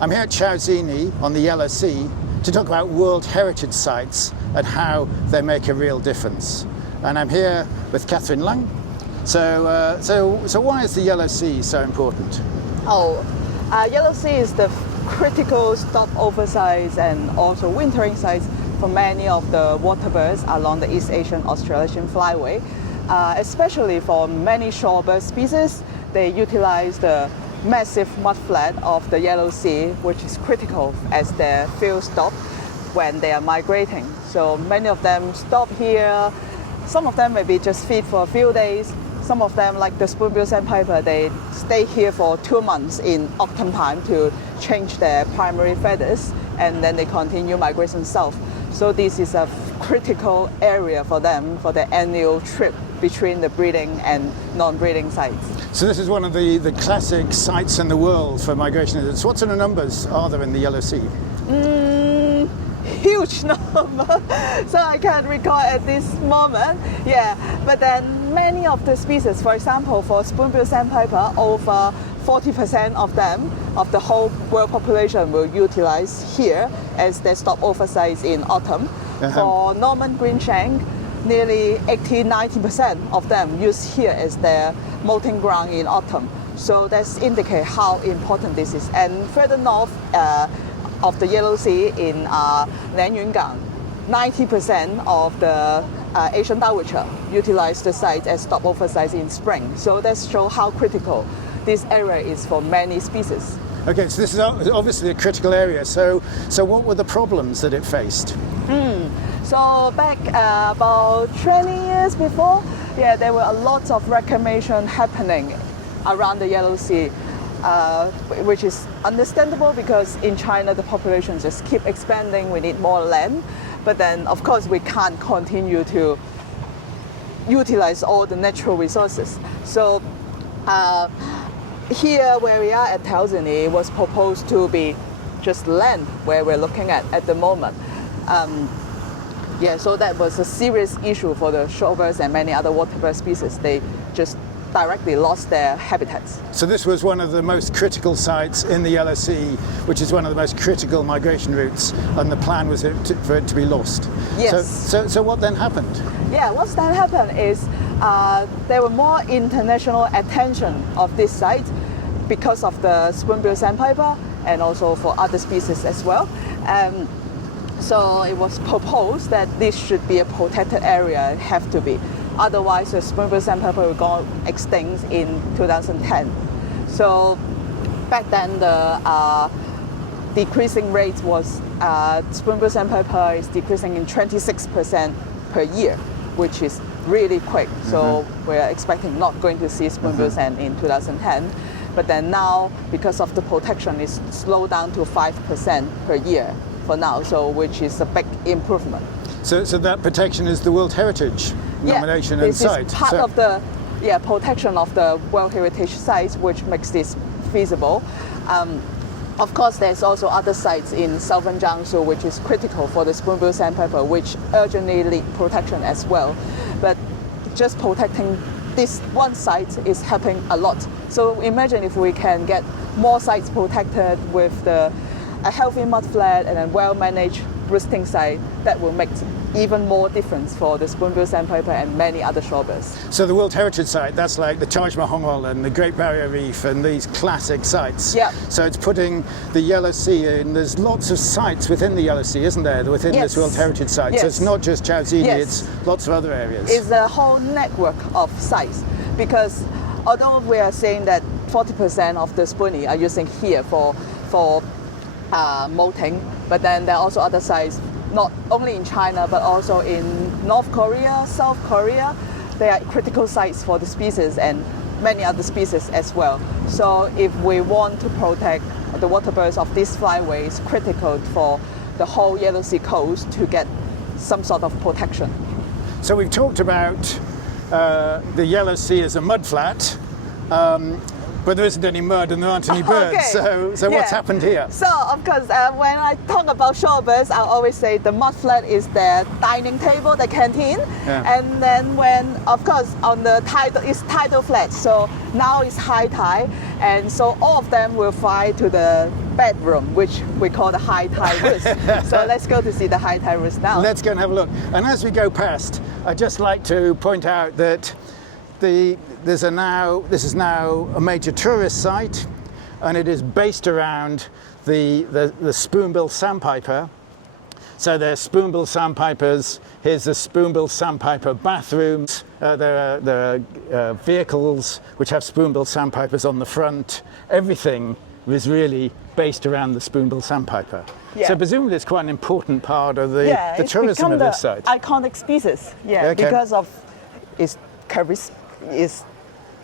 I'm here at Tiaozini on the Yellow Sea to talk about World Heritage Sites and how they make a real difference. And I'm here with Katherine Lang. So why is the Yellow Sea so important? Yellow Sea is the critical stopover sites and also wintering sites for many of the water birds along the East Asian Australasian Flyway. Especially for many shorebird species, they utilize the massive mudflat of the Yellow Sea, which is critical as their field stop when they are migrating. So many of them stop here. Some of them maybe just feed for a few days. Some of them, like the Spoon-billed Sandpiper, they stay here for 2 months in autumn time to change their primary feathers, and then they continue migration south. So this is a critical area for them for their annual trip between the breeding and non-breeding sites. So this is one of the classic sites in the world for migration. So what sort of numbers are there in the Yellow Sea? Huge number, so I can't recall at this moment. Yeah, but then many of the species, for example, for Spoon-billed Sandpiper, over 40% of them, of the whole world population, will utilize here as their stopover sites in autumn. For Nordmann Greenshank, nearly 80-90% of them use here as their molting ground in autumn. So that's indicate how important this is. And further north of the Yellow Sea in Nanyuan, 90% of the Asian dowitcher utilize the site as stopover sites in spring. So that shows how critical this area is for many species. Okay, so this is obviously a critical area. So what were the problems that it faced? So back about 20 years before, there were a lot of reclamation happening around the Yellow Sea, which is understandable because in China the population just keep expanding, we need more land. But then of course we can't continue to utilize all the natural resources. So here where we are at Tiaozini was proposed to be just land where we're looking at the moment. So that was a serious issue for the shorebirds and many other water bird species. They just directly lost their habitats. So this was one of the most critical sites in the Yellow Sea, which is one of the most critical migration routes, and the plan was for it to be lost. Yes. So what then happened? Yeah, what's then happened is there were more international attention of this site because of the Spoon-billed Sandpiper and also for other species as well. So it was proposed that this should be a protected area, have to be. Otherwise, the Spoon-billed Sandpiper will go extinct in 2010. So back then, the decreasing rate was Spoon-billed Sandpiper is decreasing in 26% per year, which is really quick. So we're expecting not going to see Spoon-billed Sand in 2010. But then now, because of the protection, it's slowed down to 5% per year for now, so which is a big improvement. So that protection is the World Heritage nomination and site. This is part of the protection of the World Heritage Site, which makes this feasible. Of course, there's also other sites in Southend-on-Sea, which is critical for the Spoon-billed Sandpiper, which urgently need protection as well. But just protecting this one site is helping a lot. So imagine if we can get more sites protected with a healthy mudflat and a well-managed roosting site, that will make even more difference for the Spoon-billed Sandpiper and many other shorebirds. So the World Heritage Site, that's like the Taj Mahal and the Great Barrier Reef and these classic sites. Yeah. So it's putting the Yellow Sea in. There's lots of sites within the Yellow Sea, isn't there, within this World Heritage Site? Yes. So it's not just Tiaozini, it's lots of other areas. It's a whole network of sites, because although we are saying that 40% of the spoonie are using here for molting, but then there are also other sites, not only in China, but also in North Korea, South Korea. They are critical sites for the species and many other species as well. So if we want to protect the water birds of this flyway, it's critical for the whole Yellow Sea coast to get some sort of protection. So we've talked about the Yellow Sea as a mudflat, but there isn't any mud and there aren't any birds. Okay. So what's happened here? So of course, when I talk about shorebirds, I always say the mudflat is their dining table, the canteen. And then when, of course, on the tidal, it's tidal flat. So now it's high tide, and so all of them will fly to the bedroom, which we call the high tide roost. So let's go to see the high tide roost now. Let's go and have a look. And as we go past, I'd just like to point out that this is now a major tourist site, and it is based around the Spoon-billed Sandpiper. So there's Spoon-billed Sandpipers. Here's the Spoon-billed Sandpiper bathrooms. There are vehicles which have Spoon-billed Sandpipers on the front. Everything was really based around the Spoon-billed Sandpiper. Yeah. So presumably it's quite an important part of the tourism of this site. Iconic species, Okay. because of its charisma, its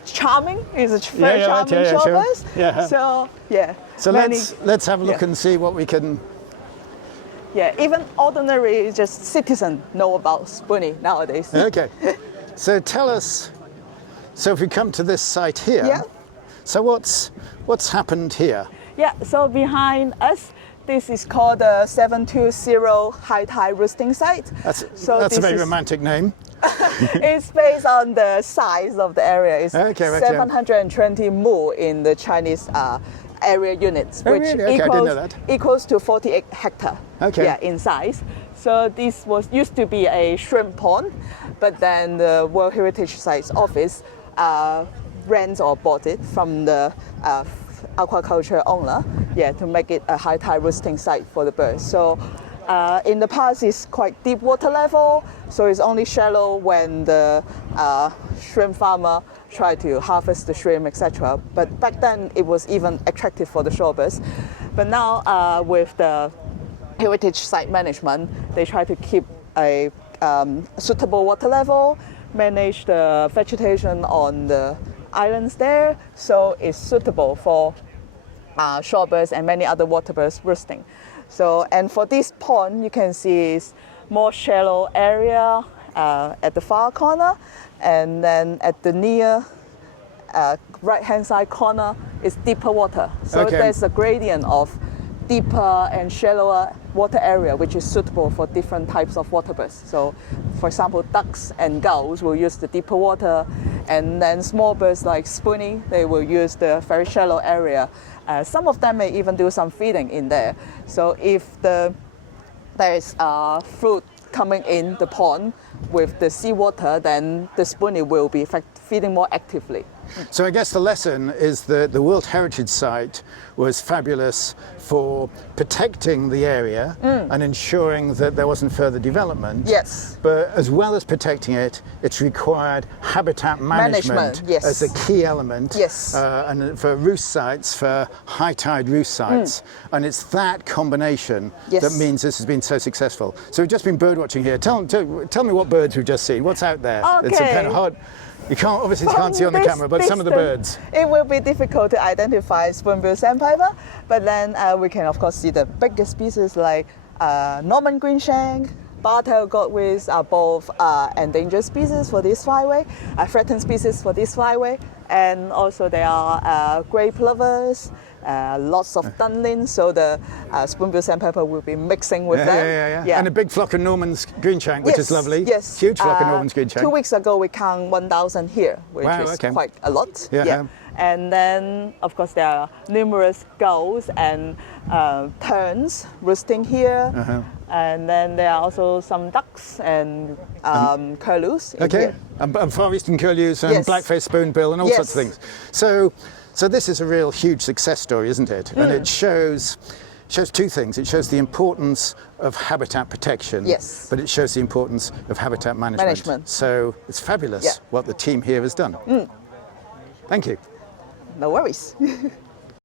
charming. It's a very charming shorebird. Sure. Yeah. So let's have a look and see what we can. Yeah, even ordinary just citizen know about Spoonie nowadays. Okay. So tell us. So if we come to this site here. Yeah. So what's happened here? Yeah. So behind us, this is called the 720 high tide roosting site. That's this a very romantic name. It's based on the size of the area. It's Okay, right, 720 mu in the Chinese area units, Oh, which really? Okay, I didn't know that. equals to 48 hectare. Okay. Yeah, in size. So this used to be a shrimp pond, but then the World Heritage Site office rents or bought it from the aquaculture owner, to make it a high tide roosting site for the birds. So in the past, it's quite deep water level, so it's only shallow when the shrimp farmer try to harvest the shrimp, etc. But back then, it was even attractive for the shorebirds. But now, with the heritage site management, they try to keep a suitable water level, manage the vegetation on the islands there, so it's suitable for shorebirds and many other water birds roosting. So, and for this pond, you can see it's more shallow area at the far corner, and then at the near right-hand side corner is deeper water. So Okay. there's a gradient of deeper and shallower water area, which is suitable for different types of water birds. So, for example, ducks and gulls will use the deeper water, and then small birds like spoonie, they will use the very shallow area. Some of them may even do some feeding in there. So if there is fruit coming in the pond with the seawater, then the spoonie will be feeding more actively. So I guess the lesson is that the World Heritage Site was fabulous for protecting the area and ensuring that there wasn't further development. Yes. But as well as protecting it, it's required habitat management yes. as a key element. Yes. And for roost sites, for high tide roost sites. And it's that combination Yes. that means this has been so successful. So we've just been bird watching here. Tell me what birds we've just seen. What's out there? It's Okay. kind of hard. You can't see on the This camera, but some of the distance, birds. It will be difficult to identify Spoon-billed Sandpiper, but then we can of course see the bigger species like Nordmann Greenshank, bar-tailed godwits are both endangered species for this flyway, threatened species for this flyway, and also there are grey plovers, lots of dunlins, so the Spoon-billed Sandpiper will be mixing with them. Yeah. And a big flock of Norman's Greenshank, which is lovely. Yes. Huge flock of Norman's Greenshank. 2 weeks ago, we count 1,000 here, which Wow, is okay. quite a lot. Yeah. And then, of course, there are numerous gulls and terns roosting here. And then there are also some ducks and curlews in Okay. here. And far eastern curlews and Yes. black-faced spoonbill and all sorts of things. So this is a real huge success story, isn't it? And it shows two things. It shows the importance of habitat protection, Yes. but it shows the importance of habitat management. So it's fabulous what the team here has done. Thank you. No worries.